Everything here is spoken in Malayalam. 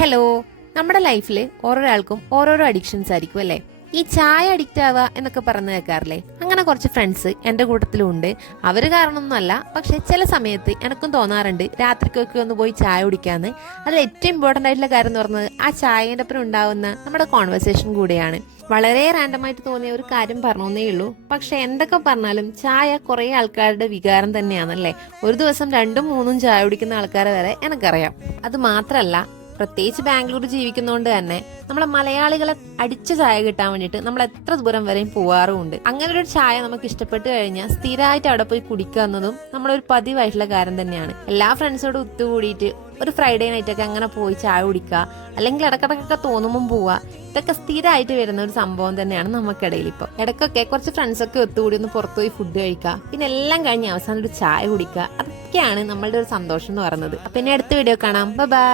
ഹലോ. നമ്മുടെ ലൈഫിൽ ഓരോരാൾക്കും ഓരോരോ അഡിക്ഷൻസ് ആയിരിക്കും അല്ലേ? ഈ ചായ അഡിക്റ്റ് ആവുക എന്നൊക്കെ പറഞ്ഞു കേൾക്കാറില്ലേ? അങ്ങനെ കുറച്ച് ഫ്രണ്ട്സ് എൻ്റെ കൂട്ടത്തിലും ഉണ്ട്. അവർ കാരണമൊന്നുമല്ല, പക്ഷെ ചില സമയത്ത് എനക്കും തോന്നാറുണ്ട് രാത്രിക്കൊക്കെ ഒന്ന് പോയി ചായ കുടിക്കാന്ന്. അതിൽ ഏറ്റവും ഇമ്പോർട്ടൻ്റ് ആയിട്ടുള്ള കാര്യം എന്ന് പറഞ്ഞത് ആ ചായേൻ്റെ ഒപ്പം ഉണ്ടാവുന്ന നമ്മുടെ കോൺവെർസേഷൻ കൂടെയാണ്. വളരെ റാൻഡമായിട്ട് തോന്നിയ ഒരു കാര്യം പറഞ്ഞേ ഉള്ളൂ. പക്ഷെ എന്തൊക്കെ പറഞ്ഞാലും ചായ കുറേ ആൾക്കാരുടെ വികാരം തന്നെയാണല്ലേ. ഒരു ദിവസം രണ്ടും മൂന്നും ചായ കുടിക്കുന്ന ആൾക്കാരെ വരെ എനിക്കറിയാം. അത് മാത്രമല്ല, പ്രത്യേകിച്ച് ബാംഗ്ലൂർ ജീവിക്കുന്നതുകൊണ്ട് തന്നെ നമ്മളെ മലയാളികളെ അടിച്ച ചായ കിട്ടാൻ വേണ്ടിയിട്ട് നമ്മൾ എത്ര ദൂരം വരെയും പോവാറുമുണ്ട്. അങ്ങനെ ഒരു ചായ നമുക്ക് ഇഷ്ടപ്പെട്ട് കഴിഞ്ഞാൽ സ്ഥിരമായിട്ട് അവിടെ പോയി കുടിക്കുക എന്നതും നമ്മളൊരു പതിവായിട്ടുള്ള കാര്യം തന്നെയാണ്. എല്ലാ ഫ്രണ്ട്സോടും ഒത്തുകൂടിയിട്ട് ഒരു ഫ്രൈഡേ നൈറ്റ് ഒക്കെ അങ്ങനെ പോയി ചായ കുടിക്കുക, അല്ലെങ്കിൽ ഇടക്കിടക്കൊക്കെ തോന്നുമ്പം പോവുക, ഇതൊക്കെ സ്ഥിരമായിട്ട് വരുന്ന ഒരു സംഭവം തന്നെയാണ് നമുക്കിടയിൽ. ഇപ്പോൾ ഇടയ്ക്കൊക്കെ കുറച്ച് ഫ്രണ്ട്സൊക്കെ ഒത്തുകൂടി ഒന്ന് പുറത്തു പോയി ഫുഡ് കഴിക്കുക, പിന്നെ എല്ലാം കഴിഞ്ഞ് അവസാനം ഒരു ചായ കുടിക്കുക, അതൊക്കെയാണ് നമ്മളുടെ ഒരു സന്തോഷം എന്ന് പറയുന്നത്. പിന്നെ അടുത്ത വീഡിയോ കാണാം. ബൈ.